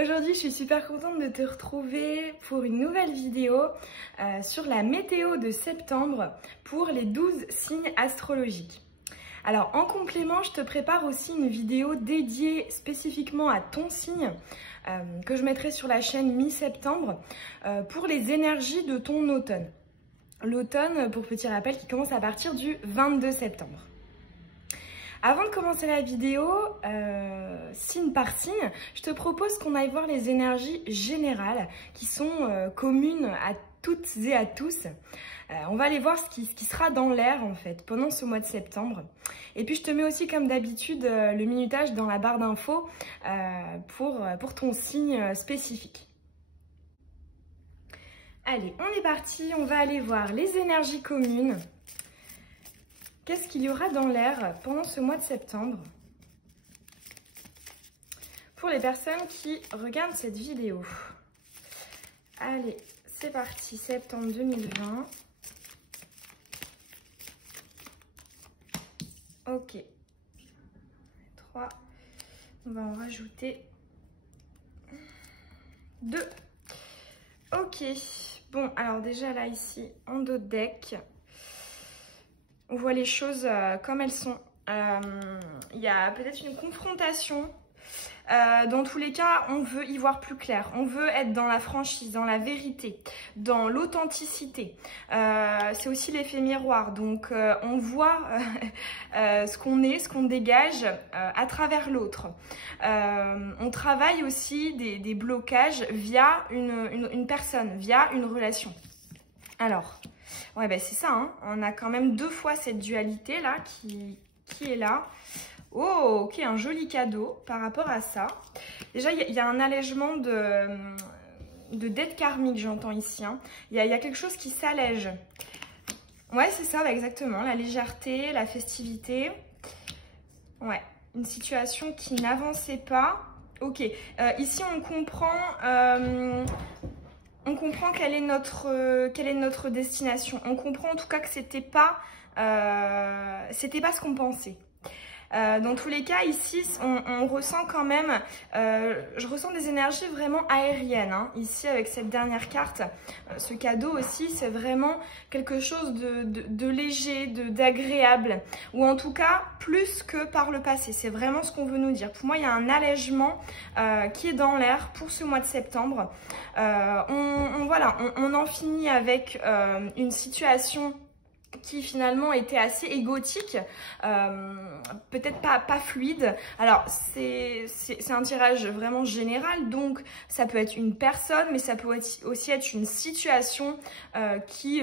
Aujourd'hui, je suis super contente de te retrouver pour une nouvelle vidéo sur la météo de septembre pour les 12 signes astrologiques. Alors, en complément, je te prépare aussi une vidéo dédiée spécifiquement à ton signe que je mettrai sur la chaîne mi-septembre pour les énergies de ton automne. L'automne, pour petit rappel, qui commence à partir du 22 septembre. Avant de commencer la vidéo, signe par signe, je te propose qu'on aille voir les énergies générales qui sont communes à toutes et à tous. On va aller voir ce qui sera dans l'air en fait pendant ce mois de septembre. Et puis je te mets aussi comme d'habitude le minutage dans la barre d'infos pour ton signe spécifique. Allez, on est parti, on va aller voir les énergies communes. Qu'est-ce qu'il y aura dans l'air pendant ce mois de septembre pour les personnes qui regardent cette vidéo? Allez, c'est parti, septembre 2020. Ok. 3. On va en rajouter 2. Ok. Bon, alors déjà là, ici, en dos de deck, on voit les choses comme elles sont. Il y a peut-être une confrontation. Dans tous les cas, on veut y voir plus clair. On veut être dans la franchise, dans la vérité, dans l'authenticité. C'est aussi l'effet miroir. Donc, on voit ce qu'on est, ce qu'on dégage à travers l'autre. On travaille aussi des blocages via une personne, via une relation. Alors, ouais, ben c'est ça, hein. On a quand même deux fois cette dualité là qui est là. Oh, ok, un joli cadeau par rapport à ça. Déjà, il y a un allègement de dette karmique, j'entends ici. Hein. Il y a quelque chose qui s'allège. Ouais, c'est ça, bah, exactement. La légèreté, la festivité. Ouais, une situation qui n'avançait pas. Ok, ici on comprend... quelle est notre destination. On comprend en tout cas que c'était pas ce qu'on pensait. Dans tous les cas, ici, on ressent quand même, je ressens des énergies vraiment aériennes. Hein. Ici, avec cette dernière carte, ce cadeau aussi, c'est vraiment quelque chose de léger, d'agréable, ou en tout cas, plus que par le passé. C'est vraiment ce qu'on veut nous dire. Pour moi, il y a un allègement qui est dans l'air pour ce mois de septembre. On en finit avec une situation qui finalement était assez égotique, peut-être pas fluide. Alors c'est un tirage vraiment général, donc ça peut être une personne, mais ça peut aussi être une situation qui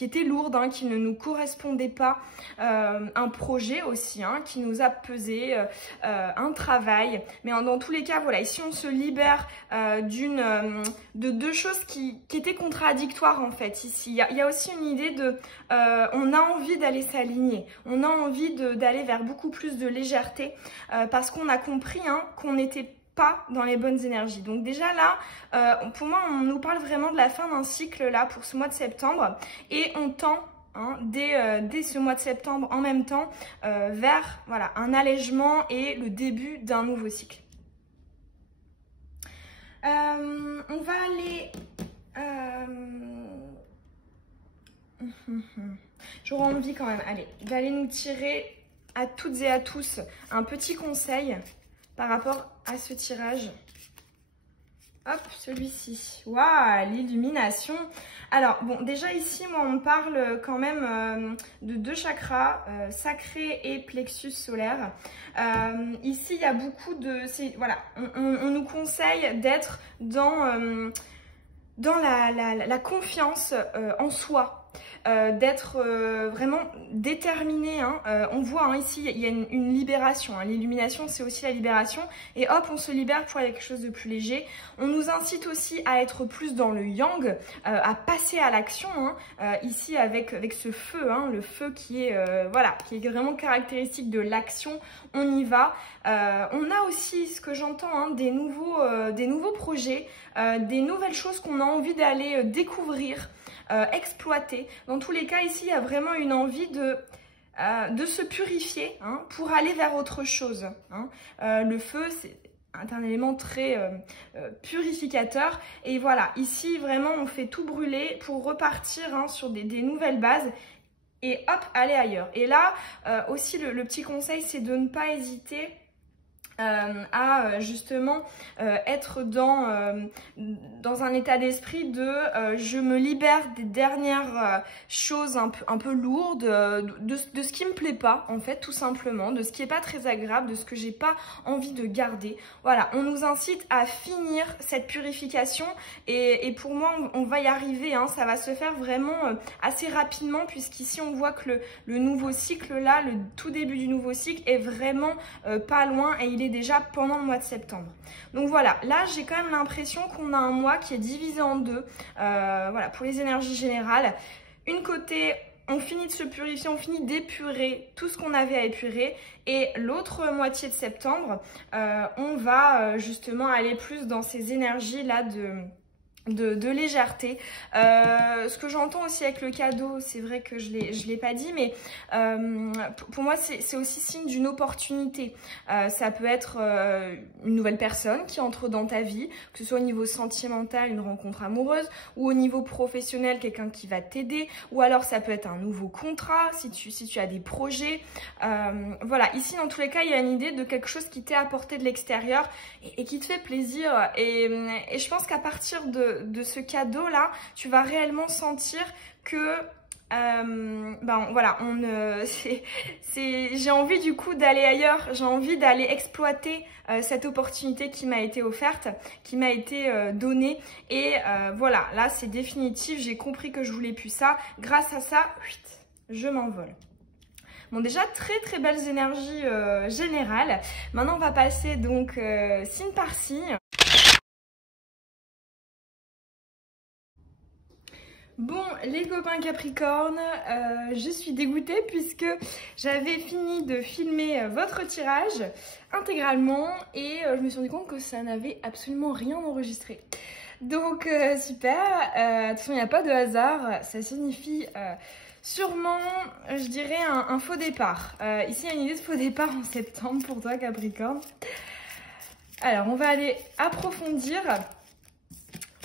était lourde, hein, qui ne nous correspondait pas, un projet aussi, hein, qui nous a pesé, un travail. Mais dans tous les cas, voilà, ici on se libère de deux choses qui étaient contradictoires en fait. Ici, il y a aussi une idée de on a envie d'aller s'aligner, on a envie d'aller vers beaucoup plus de légèreté parce qu'on a compris, hein, qu'on n'était pas dans les bonnes énergies. Donc déjà là, pour moi, on nous parle vraiment de la fin d'un cycle là pour ce mois de septembre et on tend, hein, dès ce mois de septembre en même temps vers voilà, un allègement et le début d'un nouveau cycle. On va aller... J'aurais envie quand même, allez, d'aller nous tirer à toutes et à tous un petit conseil par rapport à ce tirage. Hop, celui-ci. Waouh, l'illumination. Alors, bon, déjà ici, moi, on parle quand même de deux chakras, sacré et plexus solaire. Ici, il y a beaucoup de... Voilà, on nous conseille d'être dans la confiance en soi. D'être vraiment déterminé, hein. On voit, hein, ici il y a une libération, hein. L'illumination c'est aussi la libération et hop on se libère pour aller à quelque chose de plus léger. On nous incite aussi à être plus dans le yang, à passer à l'action, hein. Ici avec ce feu, hein, le feu qui est qui est vraiment caractéristique de l'action. On y va. On a aussi ce que j'entends, hein, des nouveaux projets, des nouvelles choses qu'on a envie d'aller découvrir, exploiter. Dans tous les cas, ici, il y a vraiment une envie de se purifier, hein, pour aller vers autre chose. Hein. Le feu, c'est un élément très purificateur. Et voilà, ici vraiment on fait tout brûler pour repartir hein, sur des nouvelles bases. Et hop, aller ailleurs. Et là, aussi le petit conseil, c'est de ne pas hésiter à justement être dans un état d'esprit de je me libère des dernières choses un peu lourdes, de ce qui me plaît pas en fait, tout simplement, de ce qui est pas très agréable, de ce que j'ai pas envie de garder. Voilà, on nous incite à finir cette purification et pour moi on va y arriver, hein, ça va se faire vraiment assez rapidement puisqu'ici on voit que le nouveau cycle là, le tout début du nouveau cycle est vraiment pas loin et il est déjà pendant le mois de septembre. Donc voilà, là j'ai quand même l'impression qu'on a un mois qui est divisé en deux, voilà, pour les énergies générales. Une côté, on finit de se purifier, on finit d'épurer tout ce qu'on avait à épurer, et l'autre moitié de septembre, on va justement aller plus dans ces énergies là de légèreté. Ce que j'entends aussi avec le cadeau, c'est vrai que je l'ai pas dit, mais pour moi c'est aussi signe d'une opportunité. Ça peut être une nouvelle personne qui entre dans ta vie, que ce soit au niveau sentimental, une rencontre amoureuse, ou au niveau professionnel, quelqu'un qui va t'aider, ou alors ça peut être un nouveau contrat si tu as des projets. Voilà, ici dans tous les cas il y a une idée de quelque chose qui t'est apporté de l'extérieur et qui te fait plaisir, et je pense qu'à partir de ce cadeau là, tu vas réellement sentir que ben voilà, j'ai envie du coup d'aller ailleurs, j'ai envie d'aller exploiter cette opportunité qui m'a été offerte, qui m'a été donnée, et voilà, là c'est définitif, j'ai compris que je voulais plus ça, grâce à ça, je m'envole. Bon, déjà très très belles énergies générales. Maintenant on va passer donc signe par signe. Bon, les copains Capricorne, je suis dégoûtée puisque j'avais fini de filmer votre tirage intégralement et je me suis rendu compte que ça n'avait absolument rien enregistré. Donc super, de toute façon il n'y a pas de hasard, ça signifie sûrement, je dirais, un faux départ. Ici il y a une idée de faux départ en septembre pour toi Capricorne. Alors on va aller approfondir.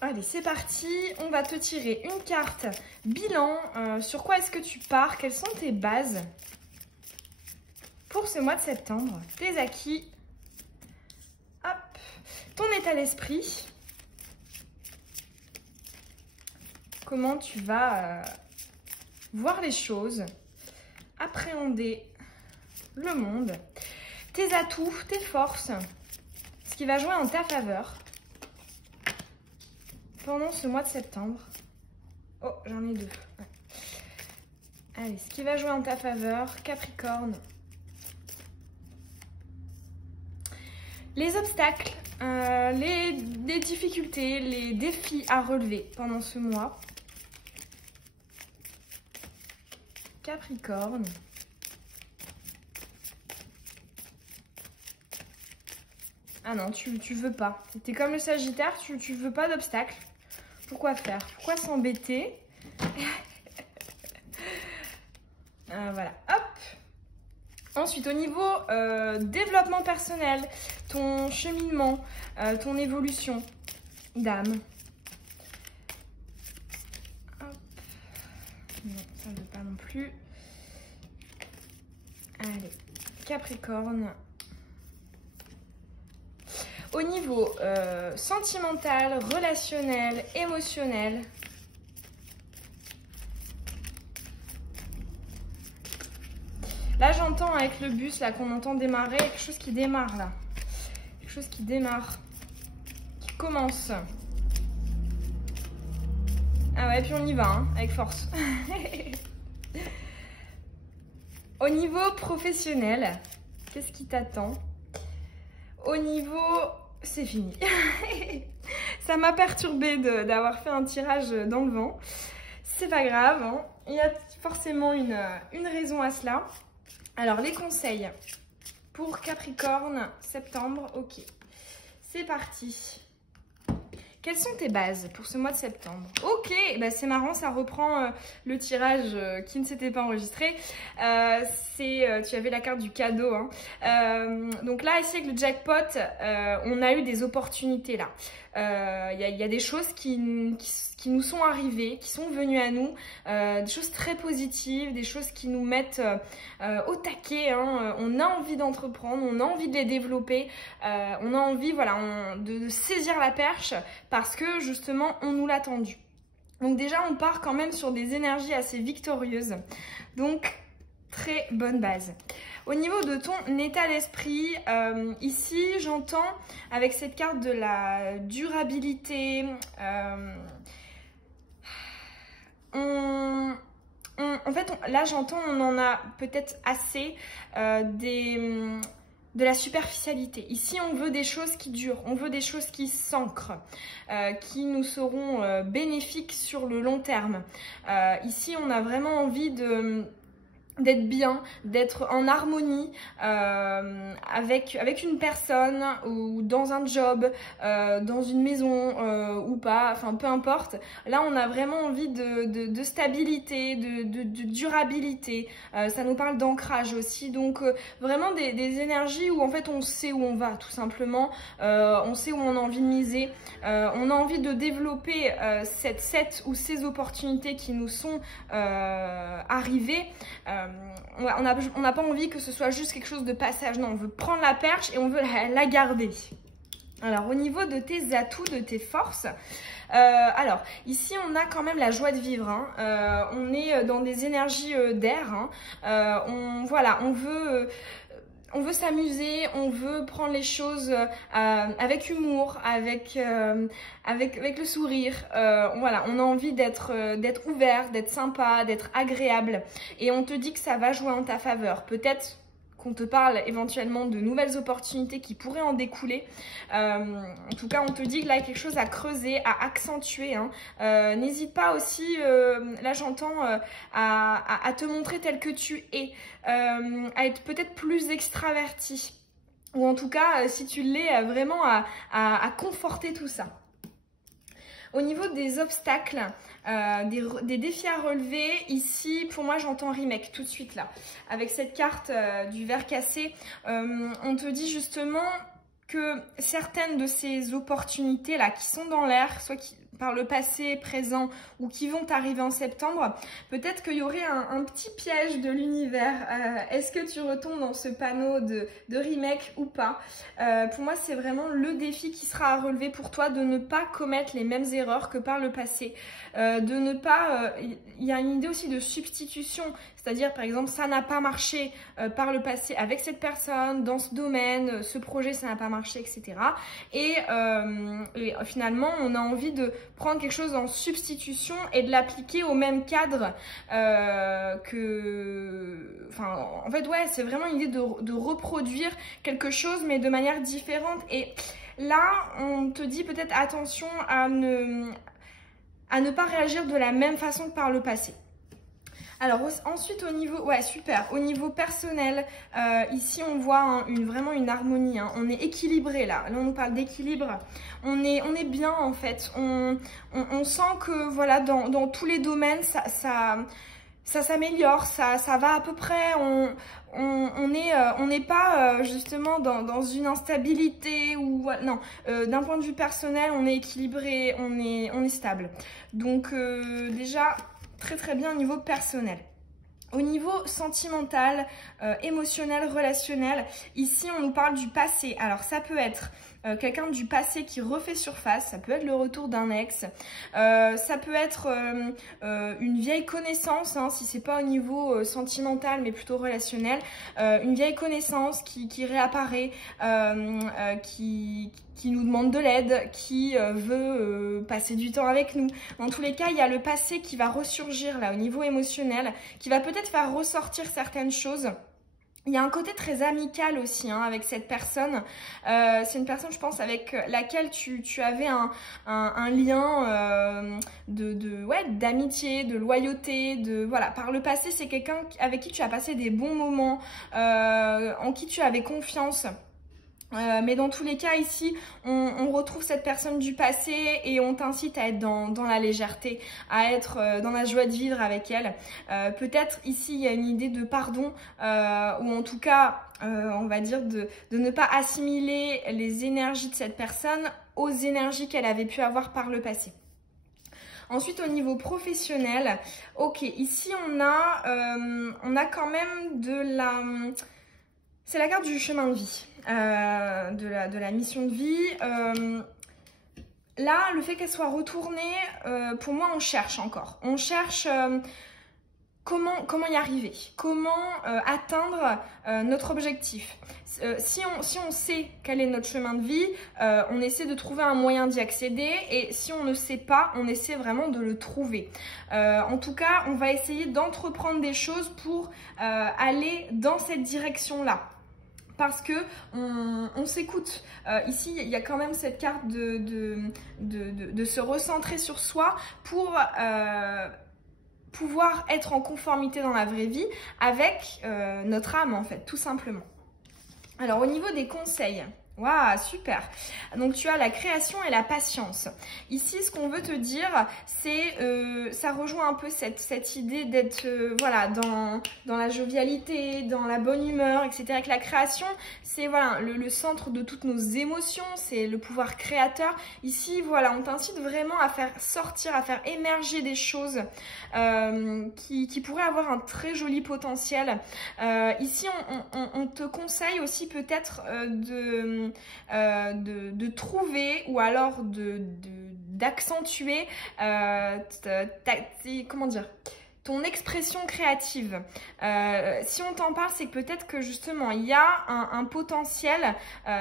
Allez, c'est parti, on va te tirer une carte bilan. Sur quoi est-ce que tu pars? Quelles sont tes bases pour ce mois de septembre? Tes acquis. Hop. Ton état d'esprit. Comment tu vas voir les choses, appréhender le monde. Tes atouts, tes forces. Ce qui va jouer en ta faveur pendant ce mois de septembre. Oh, j'en ai deux. Ouais. Allez, ce qui va jouer en ta faveur, Capricorne. Les obstacles, les difficultés, les défis à relever pendant ce mois. Capricorne. Ah non, tu veux pas. T'es comme le Sagittaire, tu veux pas d'obstacles. Pourquoi faire? Pourquoi s'embêter? Voilà, hop. Ensuite, au niveau développement personnel, ton cheminement, ton évolution d'âme. Hop. Non, ça ne veut pas non plus. Allez, Capricorne. Au niveau sentimental, relationnel, émotionnel. Là, j'entends avec le bus là qu'on entend démarrer, quelque chose qui démarre là. Quelque chose qui démarre, qui commence. Ah ouais, puis on y va, hein, avec force. Au niveau professionnel, qu'est-ce qui t'attend? Au niveau... c'est fini. Ça m'a perturbée d'avoir fait un tirage dans le vent. C'est pas grave, hein. Il y a forcément une raison à cela. Alors, les conseils pour Capricorne, septembre, ok. C'est parti. Quelles sont tes bases pour ce mois de septembre? Ok, bah c'est marrant, ça reprend le tirage qui ne s'était pas enregistré. Tu avais la carte du cadeau. Hein. Donc là, ici avec le jackpot, on a eu des opportunités là. Il y a des choses qui nous sont arrivées, qui sont venues à nous, des choses très positives, des choses qui nous mettent au taquet. Hein. On a envie d'entreprendre, on a envie de les développer, on a envie voilà, de saisir la perche parce que justement on nous l'a tendu. Donc déjà on part quand même sur des énergies assez victorieuses. Donc très bonne base. Au niveau de ton état d'esprit, ici j'entends avec cette carte de la durabilité, en fait là j'entends on en a peut-être assez de la superficialité. Ici, on veut des choses qui durent, on veut des choses qui s'ancrent, qui nous seront bénéfiques sur le long terme. Ici, on a vraiment envie d'être bien, d'être en harmonie avec une personne ou dans un job, dans une maison ou pas, enfin peu importe. Là on a vraiment envie de stabilité, de durabilité, ça nous parle d'ancrage aussi, donc vraiment des énergies où en fait on sait où on va tout simplement, on sait où on a envie de miser, on a envie de développer cette ou ces opportunités qui nous sont arrivées. On n'a pas envie que ce soit juste quelque chose de passage, non, on veut prendre la perche et on veut la garder. Alors au niveau de tes atouts, de tes forces, alors ici on a quand même la joie de vivre, hein. On est dans des énergies d'air, hein. On veut s'amuser, on veut prendre les choses avec humour, avec le sourire. Voilà, on a envie d'être ouvert, d'être sympa, d'être agréable. Et on te dit que ça va jouer en ta faveur. Peut-être qu'on te parle éventuellement de nouvelles opportunités qui pourraient en découler. En tout cas, on te dit que là, il y a quelque chose à creuser, à accentuer. Hein. N'hésite pas aussi, là j'entends, à te montrer tel que tu es, à être peut-être plus extraverti. Ou en tout cas, si tu l'es, vraiment à conforter tout ça. Au niveau des obstacles, des défis à relever, ici pour moi j'entends remake tout de suite là. Avec cette carte du verre cassé, on te dit justement que certaines de ces opportunités là qui sont dans l'air, soit par le passé, présent ou qui vont arriver en septembre, peut-être qu'il y aurait un petit piège de l'univers. Est-ce que tu retombes dans ce panneau de remake ou pas? Pour moi, c'est vraiment le défi qui sera à relever pour toi, de ne pas commettre les mêmes erreurs que par le passé. De ne pas... Il y a une idée aussi de substitution, c'est-à-dire par exemple ça n'a pas marché par le passé avec cette personne, dans ce domaine, ce projet ça n'a pas marché, etc. Et finalement on a envie de prendre quelque chose en substitution et de l'appliquer au même cadre Enfin en fait ouais, c'est vraiment une idée de reproduire quelque chose mais de manière différente. Et là on te dit peut-être attention à ne pas réagir de la même façon que par le passé. Alors ensuite au niveau, ouais super, au niveau personnel, ici on voit vraiment une harmonie, hein. On est équilibré là on nous parle d'équilibre, on est bien en fait, on sent que voilà dans tous les domaines ça s'améliore, ça va à peu près, on n'est pas justement dans une instabilité ou non, d'un point de vue personnel on est équilibré, on est stable. Donc déjà très très bien au niveau personnel. Au niveau sentimental, émotionnel, relationnel, ici on nous parle du passé. Alors ça peut être quelqu'un du passé qui refait surface, ça peut être le retour d'un ex, ça peut être une vieille connaissance, hein, si c'est pas au niveau sentimental mais plutôt relationnel, une vieille connaissance qui réapparaît, qui nous demande de l'aide, qui veut passer du temps avec nous. Dans tous les cas, il y a le passé qui va ressurgir là au niveau émotionnel, qui va peut-être faire ressortir certaines choses. Il y a un côté très amical aussi hein, avec cette personne. C'est une personne, je pense, avec laquelle tu avais un lien d'amitié, de loyauté, voilà. Par le passé, c'est quelqu'un avec qui tu as passé des bons moments, en qui tu avais confiance. Mais dans tous les cas, ici, on retrouve cette personne du passé et on t'incite à être dans la légèreté, à être dans la joie de vivre avec elle. Peut-être ici, il y a une idée de pardon, ou en tout cas, on va dire de ne pas assimiler les énergies de cette personne aux énergies qu'elle avait pu avoir par le passé. Ensuite, au niveau professionnel, ok, ici on a quand même de la... C'est la carte du chemin de vie, de la mission de vie. Là, le fait qu'elle soit retournée, pour moi, on cherche encore. On cherche comment y arriver, comment atteindre notre objectif. Si on sait quel est notre chemin de vie, on essaie de trouver un moyen d'y accéder, et si on ne sait pas, on essaie vraiment de le trouver. En tout cas, on va essayer d'entreprendre des choses pour aller dans cette direction-là. Parce que on s'écoute. Ici, il y a quand même cette carte de se recentrer sur soi pour pouvoir être en conformité dans la vraie vie avec notre âme, en fait, tout simplement. Alors, au niveau des conseils, waouh, super. Donc, tu as la création et la patience. Ici, ce qu'on veut te dire, c'est, ça rejoint un peu cette idée d'être voilà, dans la jovialité, dans la bonne humeur, etc. Avec la création, c'est voilà, le centre de toutes nos émotions, c'est le pouvoir créateur. Ici, voilà, on t'incite vraiment à faire sortir, à faire émerger des choses qui pourraient avoir un très joli potentiel. Ici, on te conseille aussi peut-être de trouver ou alors d'accentuer comment dire, ton expression créative. Si on t'en parle, c'est que peut-être que justement il y a un potentiel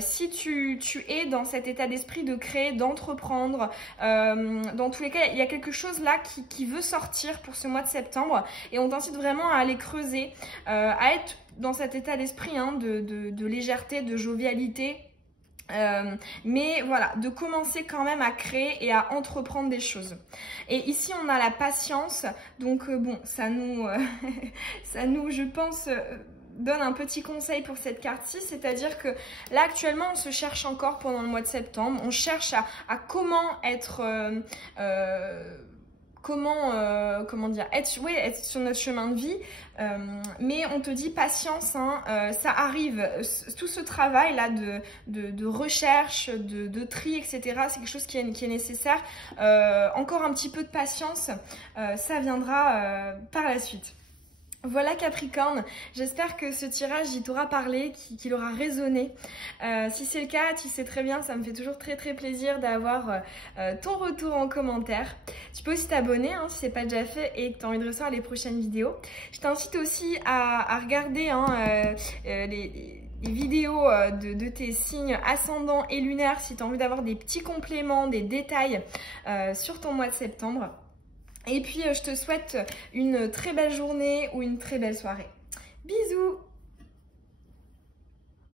si tu es dans cet état d'esprit de créer, d'entreprendre. Dans tous les cas, il y a quelque chose là qui veut sortir pour ce mois de septembre, et on t'incite vraiment à aller creuser, à être dans cet état d'esprit hein, de légèreté, de jovialité. Mais voilà, de commencer quand même à créer et à entreprendre des choses. Et ici on a la patience, donc bon, ça nous, je pense, donne un petit conseil pour cette carte-ci, c'est-à-dire que là actuellement on se cherche encore pendant le mois de septembre, on cherche à comment être... comment dire, être sur notre chemin de vie, mais on te dit patience, hein, ça arrive, tout ce travail là de recherche, de tri, etc., c'est quelque chose qui est nécessaire, encore un petit peu de patience, ça viendra par la suite. Voilà Capricorne, j'espère que ce tirage il t'aura parlé, qu'il aura résonné. Si c'est le cas, tu sais très bien, ça me fait toujours très plaisir d'avoir ton retour en commentaire. Tu peux aussi t'abonner hein, si ce n'est pas déjà fait et que tu as envie de recevoir les prochaines vidéos. Je t'incite aussi à regarder hein, les vidéos de tes signes ascendants et lunaires si tu as envie d'avoir des petits compléments, des détails sur ton mois de septembre. Et puis, je te souhaite une très belle journée ou une très belle soirée. Bisous!